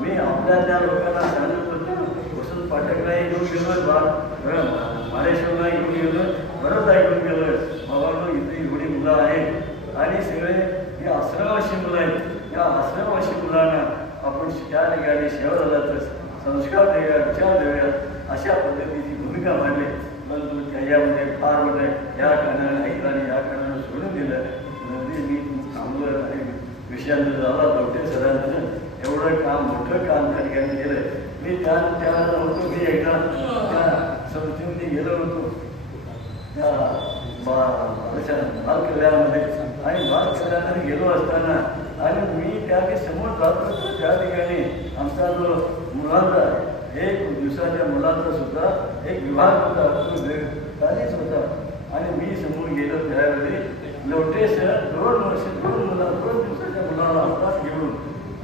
मी आपल्या त्या लोकांना सांगत होतो. वसंत पाठकलाही घेऊन गेलो, माळेश्वरला घेऊन गेलो, बरंच ऐकून गेलो. बाबा इथे एवढी मुलं आहेत आणि सगळे हे आश्रमवासी मुलं आहेत. या आश्रमवासी मुलांना आपण त्या ठिकाणी सेवादलाचं संस्कार देऊया, विचार देऊया, अशा पद्धतीची भूमिका मांडली. परंतु त्याच्यामध्ये फार मोठं या कारणानं ऐकलं आणि या कारणानं सोडून दिलं. नंतर मी थांबलं आणि विषयानं झाला डॉक्टर सरांचं एवढं काम मोठं काम त्या ठिकाणी केलं. मी त्याला होतो मी एकदा त्या संस्थेमध्ये गेलो होतो त्या बालकल्याणामध्ये आणि बालकल्याणामध्ये गेलो असताना आणि मी त्या समोर जात होतो. त्या ठिकाणी आमचा जो मुलांचा 1 दिवसाच्या मुलांचा सुद्धा एक विभाग होता, तो काहीच होता. आणि मी समोर गेलो त्यावेळी लोटेस 2 दिवसाच्या मुलाला हातात घेऊन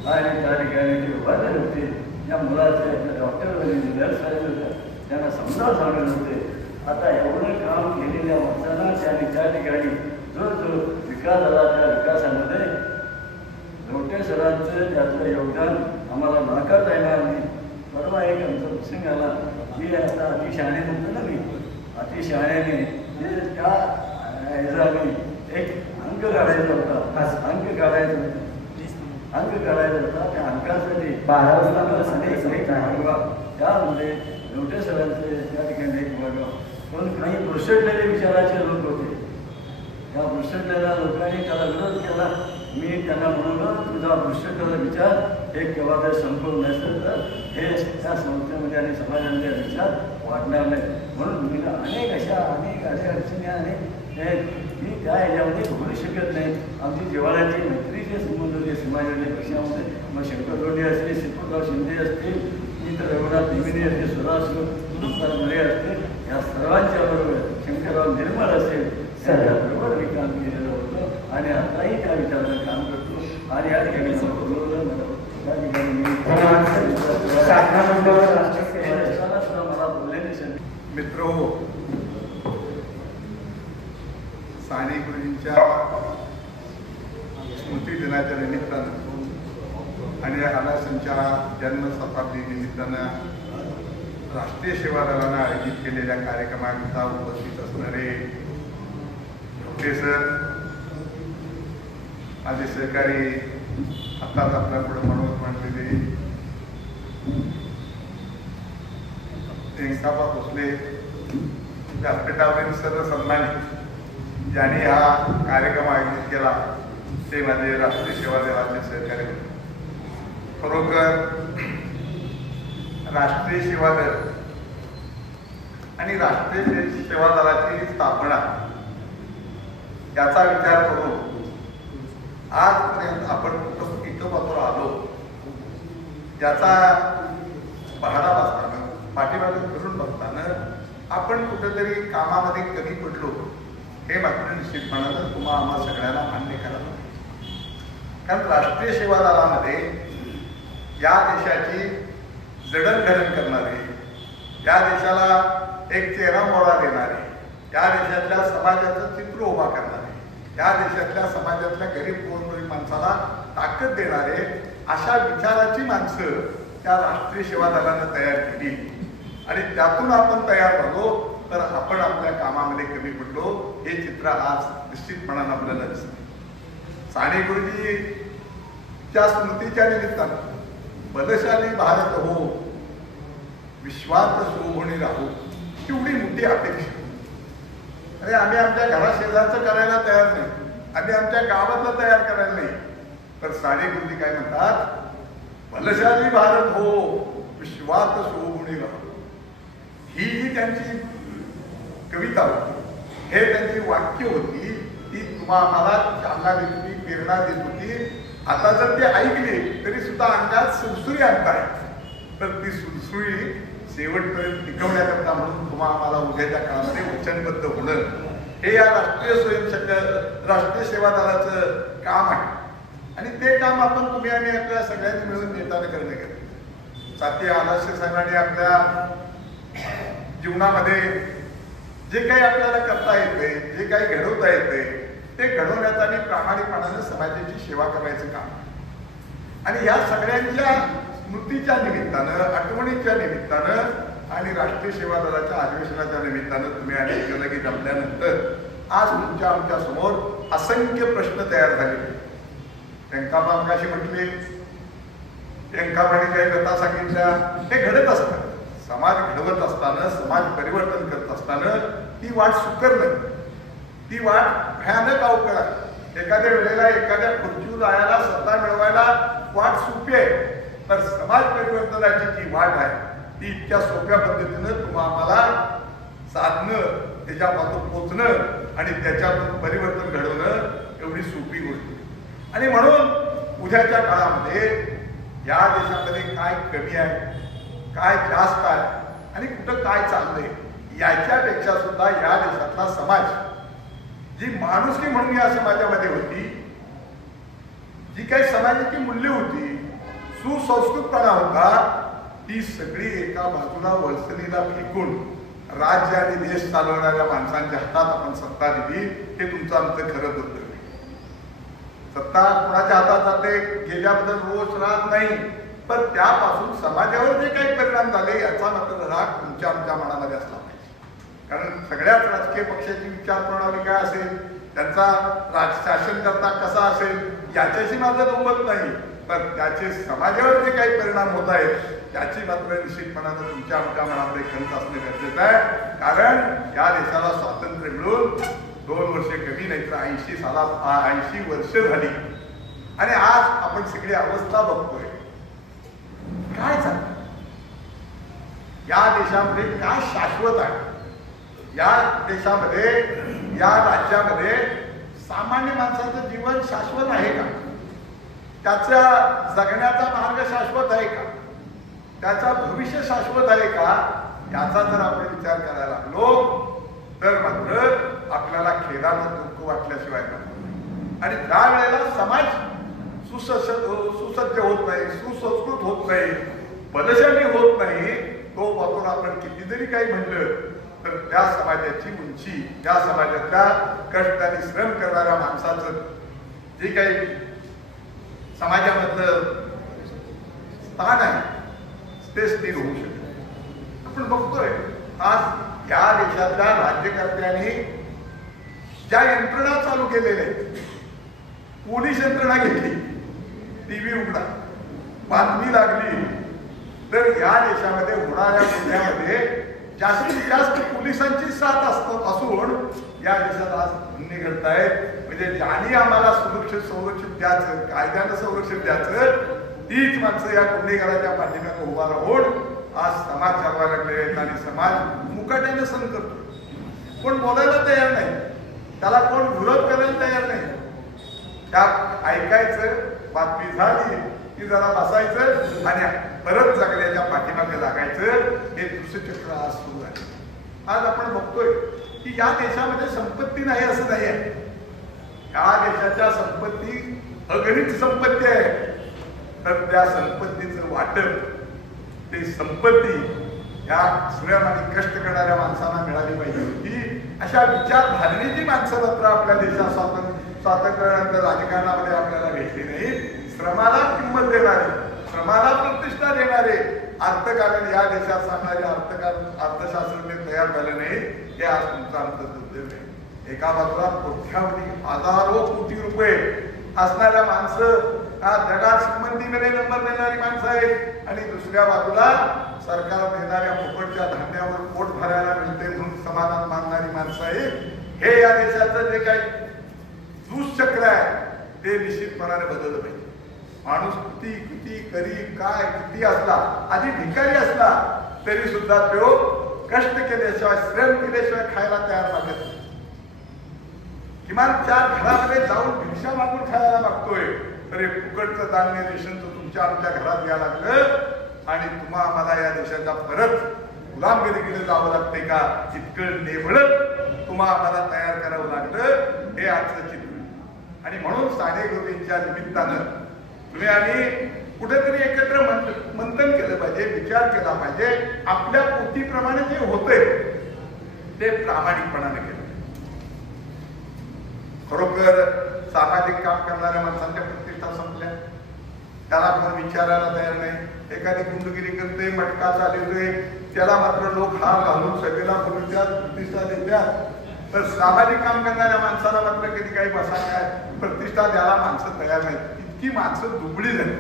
आणि त्या ठिकाणी ते उभारले होते. त्या मुलाचे डॉक्टर नर्स साहेब होत्या, त्यांना समजा सांगत होते. आता एवढं काम केलेल्या माणसांना त्यांनी त्या ठिकाणी जो विकास झाला त्या विकासामध्ये लोटे सरांचं त्यातलं योगदान आम्हाला नाकारता येणार नाही. परवा एक आमचा प्रसंग आला. मी आता अतिशहाणे म्हणतो ना, मी अतिशहाण्याने त्या ह्याचा मी एक अंक काढायचा होता. अंक काढायचा होता. त्या अंकासाठी 12 त्यामध्ये लोटे सरांचे त्या ठिकाणी एक वर्ग पण काही भुरसटलेले विचाराचे लोक होते. त्या भुरसटलेल्या लोकांनी त्याला विरोध केला. मी त्यांना म्हणालो तुझा भ्रष्टाचाराचा विचार हे केव्हा जर संपवून नसेल तर हे त्या संस्थेमध्ये आणि समाजामध्ये विचार वाढणार नाही. म्हणून मी अनेक अडचणी आणि मी त्या ह्याच्यामध्ये बोलू शकत नाही. आमची जिव्हाळ्याची मैत्रीचे संबंध होते समाजाच्या पक्षामध्ये. मग शंकर दोंडे असतील, श्रीपतराव शिंदे असतील, मी तर रघुनाथ नेमिने असतील, सुधाकर मुळे असतील, या सर्वांच्या बरोबर शंकरराव निर्मळ असेल त्याच्याबरोबर मी काम केलेलं होतं आणि आताही त्या विचारानं काम करतो. आणि या ठिकाणी बोलवलं मला त्या ठिकाणी मी मला बोलले मित्र हो, साने गुरुजींच्या स्मृती दिनाच्या निमित्तानं आणि हालासनच्या जन्मशताब्दी निमित्तानं राष्ट्रीय सेवा दलानं आयोजित केलेल्या कार्यक्रमाकरता उपस्थित असणारे प्रोफेसर, माझे सहकारी, आत्ताच आपल्यापुढे मनोज मांडलेले व्यंकटाबा भोसले, व्यासपीठावरील सर्व सन्मानित ज्यांनी हा कार्यक्रम आयोजित केला ते माझे राष्ट्रीय सेवा दलाचे सहकारी होते. खरोखर राष्ट्रीय सेवा दल आणि राष्ट्रीय सेवा दलाची स्थापना याचा विचार करून आजपर्यंत आपण इथं पत्र आलो याचा पहाडा बसताना पाठीमागे फिरून बघताना आपण कुठेतरी कामामध्ये कमी पडलो हे मात्र निश्चितपणानं तुम्हाला आम्हा सगळ्यांना मान्य करावं लागेल. कारण राष्ट्रीय सेवा दलामध्ये या देशाची जडणघडण करणारे, या देशाला एक चेहरा मोडा देणारे, या देशातल्या समाजाचं चित्र उभा करणारे, या देशातल्या समाजातल्या गरीब गोरगरीब माणसाला ताकद देणारे अशा विचाराची माणसं त्या राष्ट्रीय सेवा दलानं तयार केली आणि त्यातून आपण तयार झालो तर आपण आपल्या कामामध्ये कमी पडलो हे चित्र आज निश्चितपणानं आपल्याला दिसतं. साने गुरुजीच्या स्मृतीच्या निमित्तानं बलशाली भारत हो, विश्वात शोभून राहू, एवढी मोठी अपेक्षा. अरे आम्ही आमच्या घराशेजारचं करायला तयार नाही, आम्ही आमच्या गावातलं तयार करायला नाही, तर साने गुरुजी काय म्हणतात, बलशाली भारत हो, विश्वात शोभून राहू. ही त्यांची कविता होती, हे त्यांची वाक्य होती, ती तुम्हाला चालना देत होती, प्रेरणा देत होती. आता जर ते ऐकले तरी सुद्धा अंगात सुरसुरी आणताय, तर ती सुरसुरी शेवटपर्यंत टिकवण्याकरता म्हणून आम्हाला उद्याच्या काळामध्ये वचनबद्ध होणं हे या राष्ट्रीय सेवा दलाचं काम आहे. आणि ते काम आपण तुम्ही आणि आपल्या सगळ्यांनी मिळून नेताना करणे गरजेचं. साथी आलाशे साहेबांनी आपल्या जीवनामध्ये जे काही आपल्याला करता येते, जे काही घडवता येते ते घडवण्याचं आणि प्रामाणिकपणानं समाजाची सेवा करायचं काम. आणि या सगळ्यांच्या स्मृतीच्या निमित्तानं, आठवणीच्या निमित्तानं आणि राष्ट्रीय सेवा दलाच्या अधिवेशनाच्या निमित्तानं तुम्ही अनेक जलगी जमल्यानंतर आज तुमच्या आमच्या समोर असंख्य प्रश्न तयार झाले. व्यंकटाबा मगाशी म्हटले, व्यंकटाबाने काही कथा सांगितल्या, हे घडत असतं. समाज घडवत असताना, समाज परिवर्तन करत असताना ती वाट सुकर नाही, ती वाट भयानक अवघड आहे. एखाद्या वेळेला एखाद्या खुर्चीवर जायला, सत्ता मिळवायला वाट सोपी आहे, तर समाज परिवर्तनाची जी वाट आहे ती इतक्या सोप्या पद्धतीनं तुम्हाला साधणं, त्याच्यापासून पोचणं आणि त्याच्यातून परिवर्तन घडवणं एवढी सोपी गोष्ट. आणि म्हणून उद्याच्या काळामध्ये या देशामध्ये काय कमी आहे, काय जास्त आहे आणि कुठं काय चाललंय याच्यापेक्षा सुद्धा या देशातला समाज, जी माणुसकी म्हणून या समाजामध्ये होती, जी काही समाजाची मूल्य होती, सुसंस्कृतपणा होता, ती सगळी एका बाजूला वळसणीला फेकून राज्य आणि देश चालवणाऱ्या माणसांच्या हातात आपण सत्ता दिली. हे तुमचं आमचं खरं दुर्दैव. सत्ता कोणाच्या हातात जाते गेल्याबद्दल रोष राहत नाही, पण त्यापासून समाजावर जे काही परिणाम झाले याचा मात्र राग तुमच्या आमच्या मनामध्ये असला पाहिजे. कारण सगळ्याच राजकीय पक्षाची विचार प्रणाली काय असेल, त्यांचा शासन करता कसा असेल याच्याशी माझं नव्वत नाही, पण त्याचे समाजावर जे काही परिणाम होत आहेत त्याची मात्र निश्चितपणानं तुमच्या आमच्या मनामध्ये खंत असणे गरजेचं आहे. कारण या देशाला स्वातंत्र्य मिळून 2 वर्षे कमी नाही तर 80 वर्ष झाली. आणि आज आपण सगळी अवस्था बघतोय. काय चाललं या देशामध्ये? काय शाश्वत आहे या देशामध्ये? या राज्यामध्ये सामान्य माणसाचं जीवन शाश्वत आहे का? त्याचा जगण्याचा मार्ग शाश्वत आहे का? त्याचा भविष्य शाश्वत आहे का? याचा जर आपण विचार करायला लागलो तर मात्र आपल्याला खेदानं दुःख वाटल्याशिवाय नाही. आणि त्या वेळेला समाज सुसज्ज होत नाही, सुसंस्कृत होत नाही, बलशाली होत नाही. तो वापरून आपण किती जरी काही म्हणलं तर त्या समाजाची उंची, त्या समाजातल्या कष्ट आणि श्रम करणाऱ्या माणसाचं जे काही समाजामधलं स्थान आहे ते स्थिर होऊ शकते. आपण बघतोय आज या देशातल्या राज्यकर्त्यांनी ज्या यंत्रणा चालू केलेल्या आहेत, पोलीस यंत्रणा घेतली, टीव्ही उघडा, बातमी लागली तर या देशामध्ये होणाऱ्या गुन्ह्यामध्ये जास्तीत जास्त पोलिसांची साथ असून या देशात आज गुन्हे घडतायत. म्हणजे ज्यांनी आम्हाला संरक्षण द्यायचं, कायद्यानं संरक्षण द्यायचं, तीच माणसं या गुन्हेगाराच्या पाठीमागे उभा राहून आज समाज चालवायला लागले आहेत आणि समाज मुकाट्याने सहन करतो. कोण बोलायला तयार नाही, त्याला कोण विरोध करायला तयार नाही. त्या ऐकायचं, बातमी झाली की जरा बसायचं आणि परत जगण्याच्या पाठीमागे लागायचं. हे दुष्चक्र आज सुरू आहे. आज आपण बघतोय की या देशामध्ये संपत्ती नाही असं नाही आहे. या देशाच्या संपत्ती अगणित संपत्ती आहे. तर त्या संपत्तीचं वाटप, ते संपत्ती या श्रम आणि कष्ट करणाऱ्या माणसांना मिळाली पाहिजे होती. अशा विचारधारणेची माणसं मात्र आपल्या देशात स्वातंत्र्यानंतर राजकारणामध्ये आपल्याला भेटली नाही. श्रमाला किंमत देणारे, श्रमाला प्रतिष्ठा देणारे अर्थकारण या देशात सांगणारे अर्थशास्त्रज्ञ तयार झाले नाही. हे आज तुमचं आमचं दुर्दैव आहे. एका बाजूला कोट्यावधी हजारो कोटी रुपये असणाऱ्या माणसं जगात श्रीमंतीमध्ये नंबर देणारी माणसं आहेत आणि दुसऱ्या बाजूला सरकार देणाऱ्या फुकटच्या धान्यावर पोट भरायला मिळते म्हणून समाधान मानणारी माणसं आहेत. हे या देशाचं जे काही दुष्चक्र आहे ते निश्चितपणाने बदललं पाहिजे. माणूस किती गरीब काय किती असला, आधी भिकारी असला तरी सुद्धा तो कष्ट केल्याशिवाय, श्रम केल्याशिवाय खायला तयार लागत नाही. किमान चार घरामध्ये जाऊन भिक्षा मागून खायला मागतोय. तरी फुकटचं धान्य रेशनचं तुमच्या आमच्या घरात यायला लागलं आणि तुम्हा आम्हाला या देशाचा परत गुलामगिरीकडे जावं लागते का? इतकं नेभळत तुम्हा आम्हाला तयार करावं लागलं. हे आजचं चित्र. आणि म्हणून साने गुरुजींच्या निमित्तानं तुम्ही आम्ही कुठेतरी एकत्र मंथन केलं पाहिजे, विचार केला पाहिजे. आपल्या पोथीप्रमाणे जे होते ते प्रामाणिकपणाने केलं. खरोखर सामाजिक काम करणाऱ्या माणसांच्या प्रतिष्ठा संपल्या. त्याला कोण विचारायला तयार नाही. एखादी गुंडगिरी करते, मटका चालवते, त्याला मात्र लोक हार घालून सगळ्याला बोलतात, प्रतिष्ठा देतात. तर सामाजिक काम करणाऱ्या माणसाला मात्र कधी काही बसायला प्रतिष्ठा द्यायला माणसं तयार नाहीत. इतकी माणसं दुबळी झाली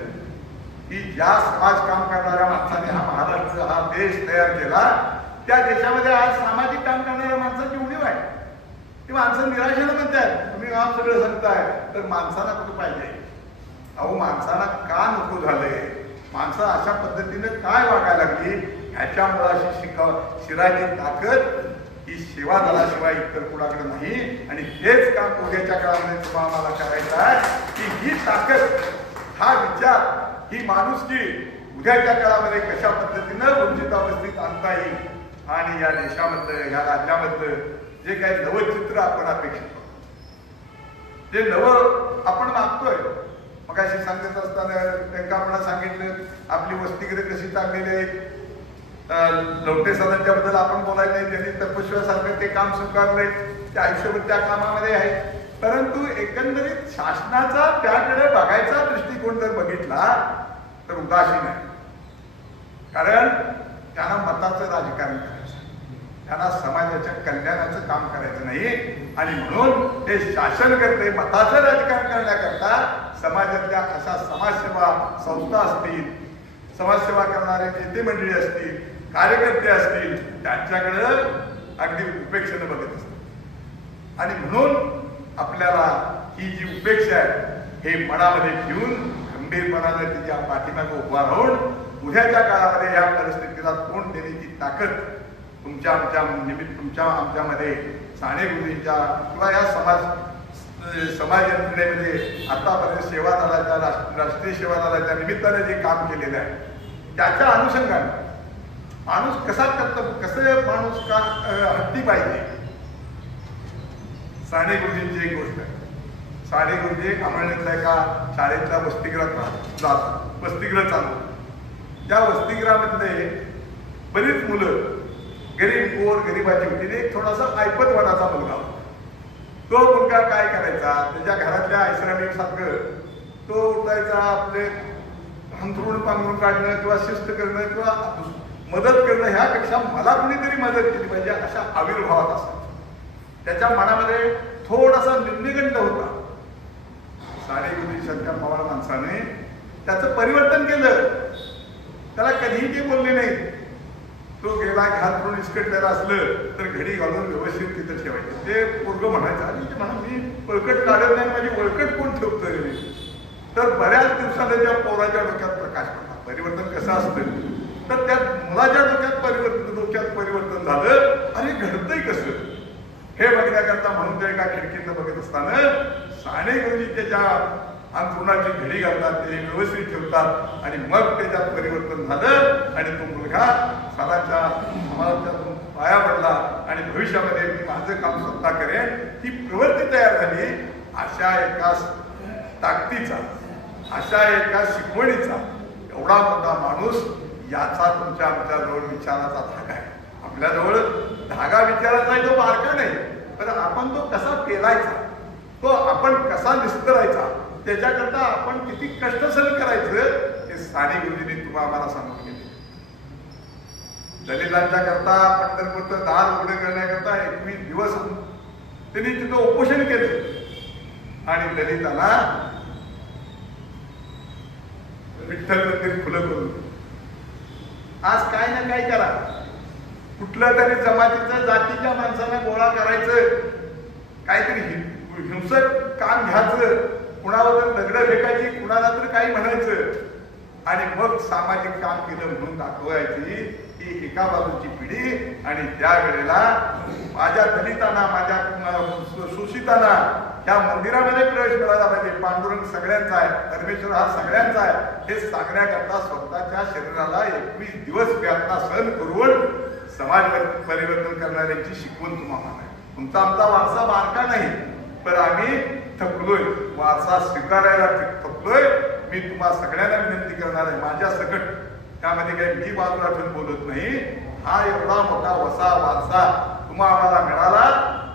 की ज्या समाज काम करणाऱ्या माणसाने हा महाराष्ट्र, हा देश तयार केला, त्या देशामध्ये आज सामाजिक काम करणाऱ्या माणसाची उणीव आहे. ती माणसं निराशेनं म्हणतात तुम्ही काम सगळं सांगताय, तर माणसाला कुठं पाहिजे? अहो माणसाला का नको झालंय? माणसं अशा पद्धतीने काय वागायला लागली? ह्याच्यामुळे अशी शिराची ताकद ही सेवा दलाशिवाय इतर कुणाकडे नाही. आणि हेच काम उद्याच्या काळामध्ये तुम्हाला आम्हाला करायचं आहे की ही ताकद, हा विचार, ही माणुसकी उद्याच्या काळामध्ये कशा पद्धतीनं वंचितावस्थेत आणता येईल आणि या देशामधलं, या राज्यामधलं जे काही नवं चित्र आपण अपेक्षित करतो, जे नवं आपण मागतोय. मग अशी सांगत असताना त्यांना आपण सांगितलं आपली वसतिगृह कशी चाललेली आहे. लवटे सदांच्या बद्दल आपण बोलायला नाही. त्यांनी तपस्व्यासारखं ते काम स्वीकारलंय, ते आयुष्यभर त्या कामामध्ये आहे. परंतु एकंदरीत शासनाचा त्याकडे बघायचा दृष्टिकोन जर बघितला तर उदासीन आहे. कारण त्यांना मताचं राजकारण करायचं, त्यांना समाजाच्या कल्याणाचं काम करायचं नाही. आणि म्हणून हे शासन करते मताचं राजकारण करण्याकरता समाजातल्या अशा समाजसेवा संस्था असतील, समाजसेवा करणारे नेते मंडळी असतील, कार्यकर्ते असतील, त्यांच्याकडं अगदी उपेक्षेने बघत असतात. आणि म्हणून आपल्याला ही जी उपेक्षा आहे हे मनामध्ये ठेवून खंबीरपणाने तिच्या पाठीमागे उभा राहून उद्याच्या काळामध्ये या परिस्थितीला तोंड देण्याची ताकद तुमच्या आमच्यामध्ये साने गुरुजींच्या किंवा या समाज यंत्रणेमध्ये आतापर्यंत सेवा दलाच्या राष्ट्रीय सेवा दलाच्या निमित्ताने जे काम केलेलं आहे त्याच्या अनुषंगाने माणूस कसं माणूस का हट्टी पाहिजे. साने गुरुजींची एक गोष्ट आहे. साने गुरुजी अमळनेरच्या एका शाळेतल्या वसतिगृह चालू. त्या वसतिगृहामधले बरीच मुलं गरीबाची होती. एक थोडासा ऐपतवानाचा मुलगा होता. तो मुलगा काय करायचा, त्याच्या घरातल्या ऐसरामीसारखं तो उठायचा, आपले हंतरून पांघरून काढणं किंवा शिस्त करणं किंवा मदत करणं ह्यापेक्षा मला कुणीतरी मदत केली पाहिजे अशा आविर्भावात असायचा. त्याच्या मनामध्ये थोडासा निर्निगंड होता. साने गुरुजींसारख्या पवार माणसाने त्याचं परिवर्तन केलं. त्याला कधीही ते बोलले नाही. तो गेला घात करून इसकटलेला असलं तर घडी घालून व्यवस्थित तिथं ठेवायचं. ते पोरगं म्हणायचं आणि म्हणा मी बळकट काढत नाही, माझी बळकट कोण ठेवतोय. तर बऱ्याच दिवसाला त्या पोराच्या डोक्यात प्रकाश पडला. परिवर्तन कसं असतं तर त्या मुलाच्या डोक्यात परिवर्तन झालं. अरे घडतंय कसं हे बघण्याकरता म्हणून त्या एका खिडकीतनं बघत असताना साने गुरुजी त्याच्या अंतरुणाची घडी घालतात, ते व्यवस्थित ठेवतात आणि मग त्याच्यात परिवर्तन झालं आणि तो मुलगा साराच्या समाजातून पाया पडला आणि भविष्यामध्ये मी माझं काम स्वतः करेन ही प्रवृत्ती तयार झाली. अशा एका ताकदीचा, अशा एका शिकवणीचा एवढा मोठा माणूस याचा तुमच्या आमच्याजवळ विचाराचा धागा आहे. आपल्याजवळ धागा विचाराचा आहे, तो बारका नाही, पण आपण तो कसा पेलायचा, तो आपण कसा निस्तरायचा, त्याच्याकरता आपण किती कष्ट सहन करायचं हे साने गुरुजींनी तुम्हाला आम्हाला सांगून गेले. दलितांच्या करता पंढरपूरचं दार उघडं करण्याकरता 21 दिवस त्यांनी तिथं उपोषण केलं आणि दलितांना विठ्ठल मंदिर खुलं करून आज काय ना काय करा, कुठलं तरी जमातीचं जातीच्या माणसांना गोळा करायचं, काहीतरी हिंसक काम घ्यायचं, कुणावर दगड फेकायची, कुणाला तर काही म्हणायचं आणि मग सामाजिक काम केलं म्हणून दाखवायची ही एका बाजूची पिढी. आणि त्यावेळेला माझ्या दलितांना, माझ्या शोषितांना या मंदिरामध्ये प्रवेश मिळाला पाहिजे. पांडुरंग सगळ्यांचा आहे, परमेश्वर हा सगळ्यांचा आहे हे सांगण्याकरता स्वतःच्या शरीराला 21 दिवस व्यापना सहन करून समाज परिवर्तन करणाऱ्यांची शिकवण तुम्हाला आहे. तुमचा आमचा वारसा बारका नाही, पण आम्ही थकलोय, वारसा स्वीकारायला थकलोय. मी तुम्हा सगळ्यांना विनंती करणार आहे, माझ्या सकट त्यामध्ये काही मी बाजूला ठेवून बोलत नाही. हा एवढा मोठा वसा वारसा तुम्हा आम्हाला मिळाला,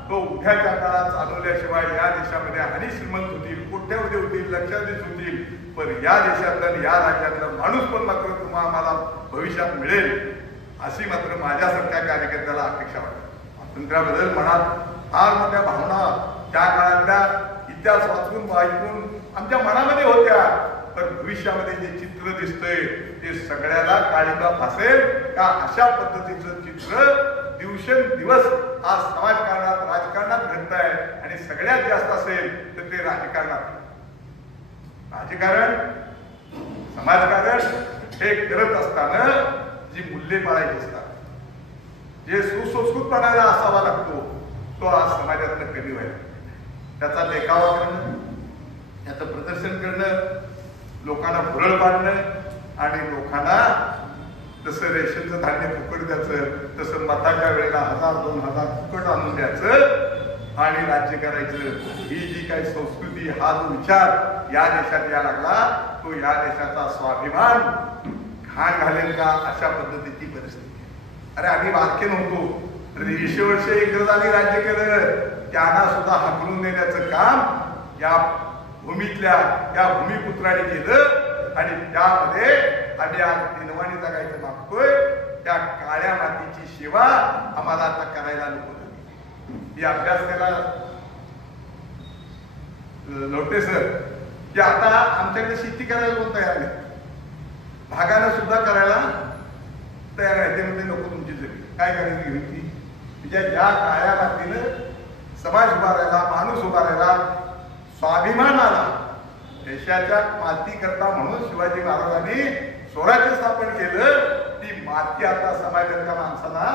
तो उद्याच्या काळात चालवल्याशिवाय या देशामध्ये आणि श्रीमंत होतील, कोट्यावधी होतील, लक्षाधीश होतील, पण या देशातलं या राज्यातलं माणूस पण मात्र तुम्हा आम्हाला भविष्यात मिळेल अशी मात्र माझ्यासारख्या कार्यकर्त्याला अपेक्षा वाटते. स्वातंत्र्याबद्दल मनात फार मोठ्या भावना त्या काळातल्या इतिहास वाचून ऐकून आमच्या मनामध्ये होत्या, पण भविष्यामध्ये जे चित्र दिसतंय ते सगळ्याला काळिका फासेल का अशा पद्धतीचं चित्र दिवसेंदिवस आज समाजकारणात राजकारणात घडत आहे. आणि सगळ्यात जास्त असेल तर ते राजकारणात. राजकारण समाजकारण हे करत असताना जी मूल्ये पाळायची असतात, जे सुसंस्कृतपणाला असावा लागतो, तो आज समाजातनं कमी व्हायला. त्याचा देखावा करणं, त्याचं प्रदर्शन करणं, लोकांना भुरळ पाडणं आणि लोकांना जसं रेशनचं धान्य फुकट द्यायचं तसं मताच्या वेळेला 1000-2000 फुकट आणून द्यायचं आणि राज्य करायचं, ही जी काही संस्कृती, हा जो विचार या देशात यायला लागला, तो या देशाचा स्वाभिमान घाण घालेल का अशा पद्धतीची परिस्थिती. अरे आम्ही बारके नव्हतो, 200 वर्ष इंग्रजांनी राज्य केलं, त्यांना सुद्धा हाकलून देण्याचं काम या भूमीतल्या या भूमिपुत्राने केलं. आणि त्यामध्ये आम्ही आज दिनवाणी जगायचं मागतोय. त्या काळ्या मातीची सेवा आम्हाला आता करायला नको झाली. ही अभ्यास केला लोटे सर की आता आमच्याकडे शेती करायला कोण तयार नाही, भागानं सुद्धा करायला तयार आहे. ते म्हणजे नको तुमची जमीन काय करायची घेऊन ती, म्हणजे ज्या काळ्या मातीनं समाज उभा राहिला, माणूस उभा राहिला, स्वाभिमान आला, देशाच्या माती करता म्हणून शिवाजी महाराजांनी स्वराज्य स्थापन केलं. ती माती आता समाजातल्या माणसाला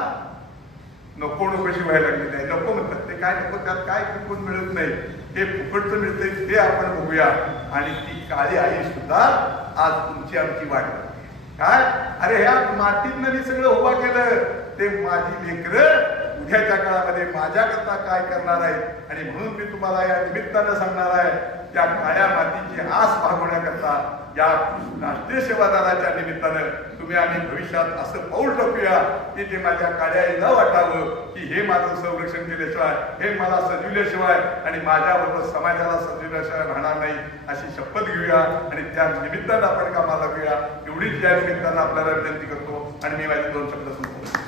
नको नकोशी व्हायला लागलेली आहे. नको म्हणतात ते काय नको, त्यात काय कोण मिळत नाही, हे फुकटचं मिळतंय ते आपण बघूया. आणि ती काळी आई सुद्धा आज तुमची आमची वाट बघते. काय अरे ह्या मातीतनं मी सगळं उभा केलं, ते माझी लेकरं उद्याच्या काळामध्ये माझ्याकरता काय करणार आहे. आणि म्हणून मी तुम्हाला या निमित्तानं सांगणार आहे, त्या काळ्या मातीची आस भागवण्याकरता या राष्ट्रीय सेवा दलाच्या निमित्तानं तुम्ही आम्ही भविष्यात असं पाऊल टाकूया की ते माझ्या काळ्या न वाटावं की हे माझं संरक्षण केल्याशिवाय, हे मला सजविल्याशिवाय आणि माझ्याबरोबर समाजाला सजविल्याशिवाय राहणार नाही, अशी शपथ घेऊया आणि त्या निमित्तानं आपण कामाला लागूया. एवढीच या निमित्तानं आपल्याला विनंती करतो आणि मी माझे 2 शब्द संपवतो.